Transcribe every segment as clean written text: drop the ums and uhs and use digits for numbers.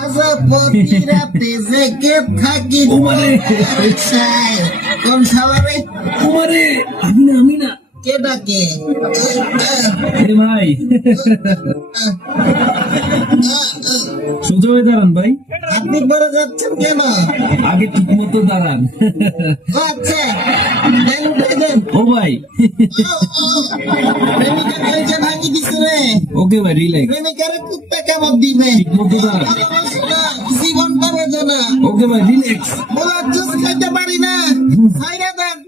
আজা প্রতি রাতে জেগে থাকি চাই কোন শালারে ওরে আমি না কে ডাকে এ ভাই সোজা হয়ে দাঁড়ান ভাই, আপনি পরে যাচ্ছেন কেন? আগে ঠিক মতো দাঁড়ান। ও আচ্ছা দেন দেন ও ভাই প্রেমিকা কয়েছে ভাঙি দিছে রে ওকে ভাই রিল্যাক্স, প্রেমিকারে কুত্তা কামড় দিবে ঠিক মতো দাঁড়ান। ভালোবাসো না, জীবনটা বেঁচে না ওকে ভাই রিল্যাক্স। বলার জুস খাইতে পারি না ছাইরা দেন।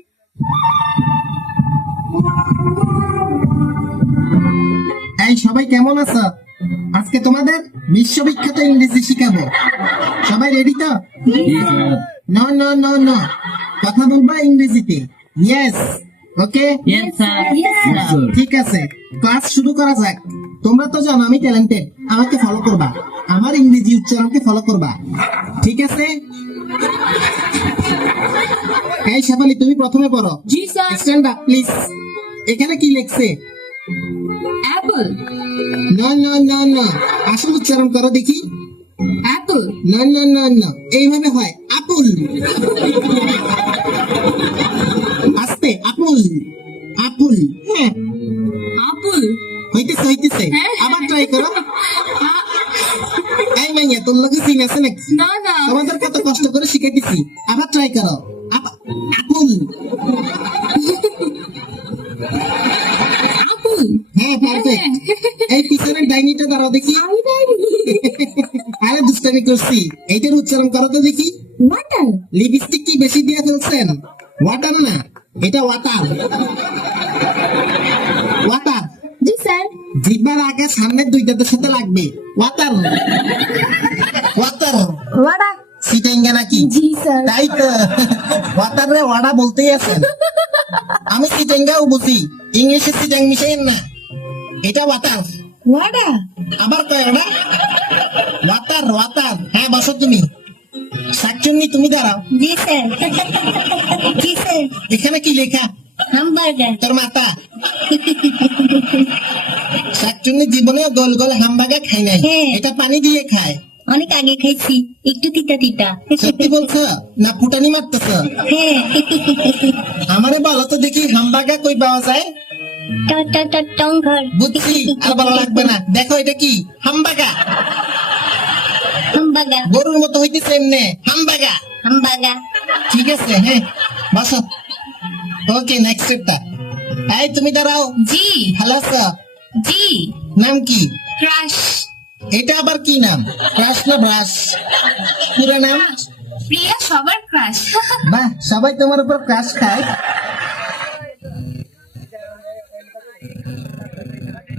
এই সবাই কেমন আছো? আজকে তোমাদের বিশ্ববিখ্যাত ইংরেজি শিখাবো। সবাই রেডি তো? নো নো নো নো, কথা বলবা ইংরেজিতে। ইয়েস, ওকে, Yes, sir. Yes, sir. ঠিক আছে, ক্লাস শুরু করা যাক। তোমরা তো জানো আমি ট্যালেন্টেড, আমাকে ফলো করবা, আমার ইংরেজি উচ্চারণকে ফলো করবা, ঠিক আছে? এই শেফালি তুমি প্রথমে পড়ো। G, sir. Stand up please. এখানে কি লেখছে? Apple. না না না না, আসল উচ্চারণ করো দেখি। Apple. না না না না, এইভাবে হয় আপুল। আস্তে, আপুল আপুল। হ্যাঁ Apple. হইতেছে হইতেছে, আবার ট্রাই করো। এই মাইয়া তোর লগে সিন আছে নাকি? No, no. তোমাদের কত কষ্ট করে শিখাইতেছি, আবার ট্রাই করো। আপুল। Apple. হ্যাঁ পারফেক্ট। এই পিছনের ডাইনিটা দাঁড়াও দেখি। আরে দুষ্টামি করছি, এইটার উচ্চারণ করো তো দেখি। Water. লিপস্টিক কি বেশি দিয়ে ফেলছেন? ওয়াটার না, এটা ওয়াটার। Water G, sir. জিহ্বার আগে সামনের দুই দাঁতের সাথে লাগবে। Water water. Water. সিটেঙ্গা নাকি? G, sir. তাই তো, ওয়াটার রে ওয়াডা বলতেই আছেন। আমি সিটেঙ্গাও বুঝি, ইংলিশে সিটেং মিশাইন না। এটা ওয়াটার। Water. আবার কয় ওটা ওয়াটার ওয়াটার। হ্যাঁ বসো তুমি। শাকচুন্নি তুমি দাঁড়াও। G, sir. G, sir. এখানে কি লেখা? Hamburger. তোর মাথা। শাকচুন্নি জীবনে গোল গোল হামবাগা খাই নাই, হ্যাঁ। এটা পানি দিয়ে খায়। অনেক আগে খাইছি, একটু তিতা তিতা। সত্যি বলছো না ফুটানি মারতেছ? হ্যাঁ। আমারে বলো তো দেখি হামবাগা কই পাওয়া যায়? টংঘর। বুঝছি, আর বলা লাগবে না। দেখো এটা কি? হামবাগা। হামবাগা। গরুর মতো হইতেছে এমনে, হামবাগা। হামবাগা। ঠিক আছে, হ্যাঁ বসো। ওকে নেক্সট স্টেপটা। এই তুমি দাঁড়াও। G. ভালো আছো? G. নাম কি? Crush. এটা আবার কি নাম? ক্রাশ না ব্রাশ? পুরো নাম? প্রিয়া সবার ক্রাশ। বাহ, সবাই তোমার উপর ক্রাশ খায়।